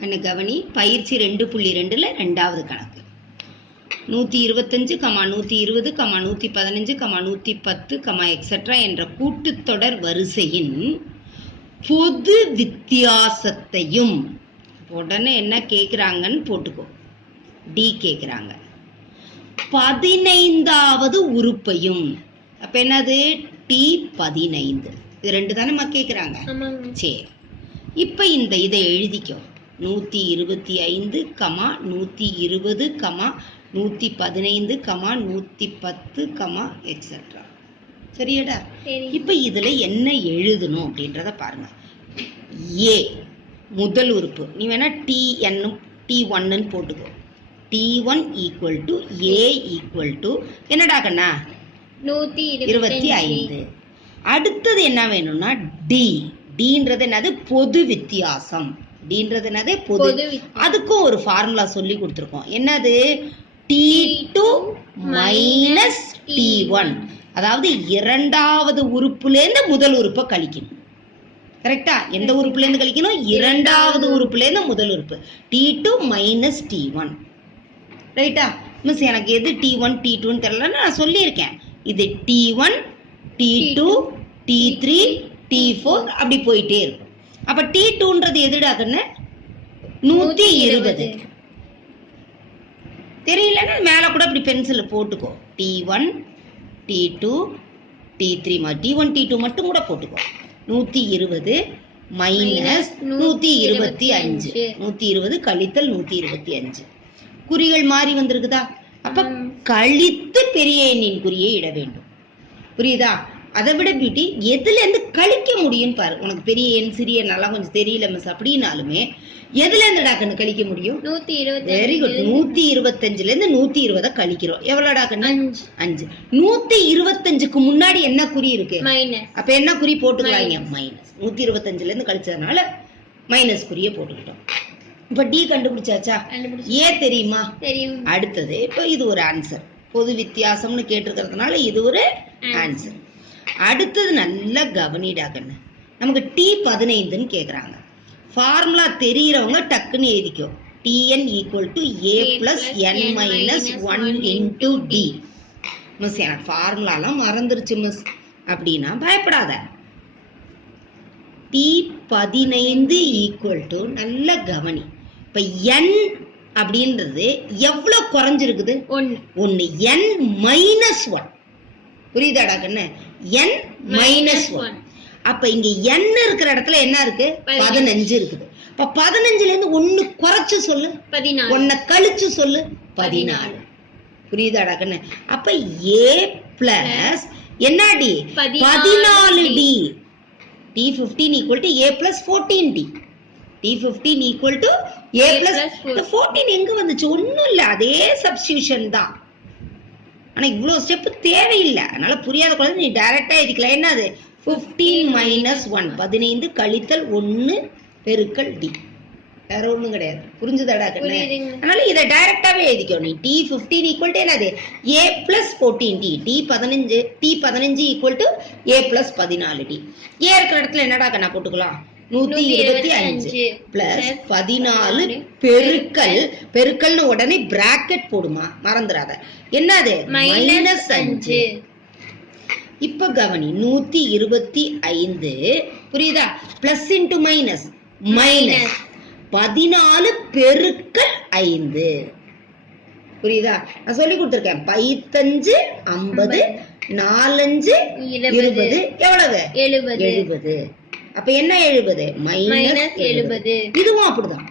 கண்ணு கவனி. பயிற்சி 2.2ல ரெண்டாவது கணக்கு. 125, 120, 115, 110, எக்ஸெட்ரா என்ற கூட்டுத்தொடர் வரிசையின் பொது வித்தியாசத்தையும் உடனே என்ன கேட்குறாங்கன்னு போட்டுக்கோ. டி கேட்குறாங்க. 15வது உறுப்பையும். அப்ப என்னது? டி 15. இது ரெண்டு தானே கேட்குறாங்க. சரி, இப்ப இதை எழுதிக்கோ. 125, 120, 115, 110, எக்ஸெட்ரா. சரியாடா? இப்ப இதுல என்ன எழுதணும் அப்படின்றத பாருங்க. ஏ முதல் உறுப்பு. நீ வேணா T1 போட்டுக்கோ. T1 equal to A equal to என்னடா கண்ணா? 125. அடுத்தது என்ன வேணும்னா டி. டின்றது என்னது? பொது வித்தியாசம். டின்றது என்னது? பொது. அதுக்கும் ஒரு ஃபார்முலா சொல்லி கொடுத்துருக்கோம். என்னது? T2 minus T1. அதாவது இரண்டாவது உறுப்புல இருந்து முதல் உறுப்பை கழிக்கணும். கரெக்டா? எந்த உறுப்புல இருந்து கழிக்கணும்? இரண்டாவது உறுப்புல இருந்து முதல் உறுப்பு. T2 minus T1. ரைட்டா? மிஸ் எனக்கு எது T1 T2ன்னு தெரியல, நான் சொல்லியிருக்கேன். இது T1 T2 T3 T4 அப்படி போயிட்டே இருக்கும். அப்ப T2ன்றது எதுடா கண்ணு? 120. தெரியலன்னா மேல கூட அப்படி பென்சில் போட்டுக்கோ. T1 T2 T3 T1 T2 மட்டும் கூட போட்டுக்கோ. 120 மைனஸ் 125. 120 கழித்தல் 125. குறிகள் மாறி வந்திருக்குதா? அப்ப கழித்து பெரிய எண்ணின் குறியை இட வேண்டும். புரியுதா? அதை விட பியூட்டி எதுல இருந்து கழிக்க முடியும் பாரு. உனக்கு பெரிய எண் சிறிய நல்லா கொஞ்சம் தெரியல மிஸ் அப்படின்னாலுமே எதுல இருந்து டாக்குன்னு கழிக்க முடியும்? 120. Very good. 125ல இருந்து 120 கழிக்கிறோம். எவ்வளவு டாக்குன்னு? 5. 125க்கு முன்னாடி என்ன குறி இருக்கு? அப்ப என்ன குறி போட்டுக்கலாங்க? மைனஸ். 125ல இருந்து கழிச்சதுனால மைனஸ் குறியை போட்டுக்கிட்டோம். இப்ப டி கண்டுபிடிச்சாச்சா? ஏ தெரியுமா? அடுத்தது இப்ப இது ஒரு ஆன்சர். பொது வித்தியாசம்னு கேட்டிருக்கிறதுனால இது ஒரு ஆன்சர். அடுத்தது நல்லா கவனிடா கண்ணு. நமக்கு T15ன்னு கேக்குறாங்க. ஃபார்முலா தெரியறவங்க டக்குன்னு எழுதிக்கோ. Tn equal to a plus n minus 1 into d. Miss எனக்கு ஃபார்முலாலாம் மறந்துருச்சு மிஸ் அப்படின்னா பயப்படாத. T15 ஈக்குவல் டு நல்ல கவனி. இப்ப n அப்படின்றது எவ்வளவு குறைஞ்சிருக்குது? 1. n minus 1. புரியுதாடா கண்ணு? n minus 1. அப்ப இங்க n இருக்கிற இடத்துல என்ன இருக்கு? 15 இருக்குது. அப்ப 15ல இருந்து 1 குறைச்சு சொல்லு. 14. 1 கழிச்சு சொல்லு. 14. புரியுதாடா கண்ணு? அப்ப a பிளஸ் என்னடி? 14d. T15 equal to a plus 14d. T15 equal to a plus 14 எங்க வந்துச்சு? ஒண்ணும் இல்ல, அதே சப்ஸ்டிடியூஷன் தான். ஆனா இவ்வளவு ஸ்டெப் தேவையில்லை. அதனால புரியாத குழந்தை நீ டைரக்டா எழுதிக்கலாம். என்னது? 15 மைனஸ் 1. 15 கழித்தல் 1 பெருக்கல் டி. வேற ஒண்ணும் கிடையாது. புரிஞ்சுதாடா கண்ணு? அதனால இதை டைரக்டாவே எழுதிக்கோ. நீ T15 ஈக்குவல் டு என்னது? a plus 14d. T15 equal to a plus 14d. a இருக்கிற இடத்துல என்னடா கண்ணா போட்டுக்கலாம்? 125 பிளஸ் 14 பெருக்கல்னு உடனே பிராக்கெட் போடுமா, மறந்துடாத. என்னது? மைனஸ் 5. இப்ப கவனி. 125 புரியுதா? பிளஸ் இன்டு மைனஸ் மைனஸ் 14 பெருக்கல் 5. புரியுதா? நான் சொல்லி கொடுத்திருக்கேன். 15 50 4 20 எவ்வளவு? 70. அப்ப என்ன 70? மைனஸ் 70. இதுவும் அப்படிதான்.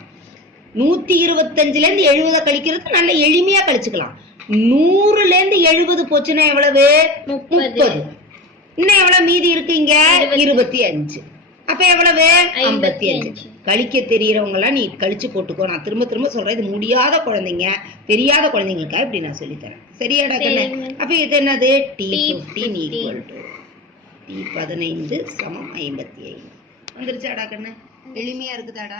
125ல இருந்து 70 கழிக்கிறது நல்ல எளிமையா கழிச்சுக்கலாம். 100ல இருந்து 70 போச்சுன்னா எவ்வளவு? 30. இன்னும் எவ்வளவு மீதி இருக்கு? இங்க 25. அப்ப எவ்வளவு? 55. கழிக்க தெரியறவங்க எல்லாம் நீ கழிச்சு போட்டுக்கோ. நான் திரும்ப திரும்ப சொல்றேன், இது முடியாத குழந்தைங்க தெரியாத குழந்தைங்களுக்கா இப்படி நான் சொல்லித்தரேன். சரியாடா கண்ணு? அப்ப இது என்னது? T15 ஈக்குவல் டு T15 சமம் 55. வந்துருச்சாடா கண்ணு? எளிமையா இருக்குதாடா?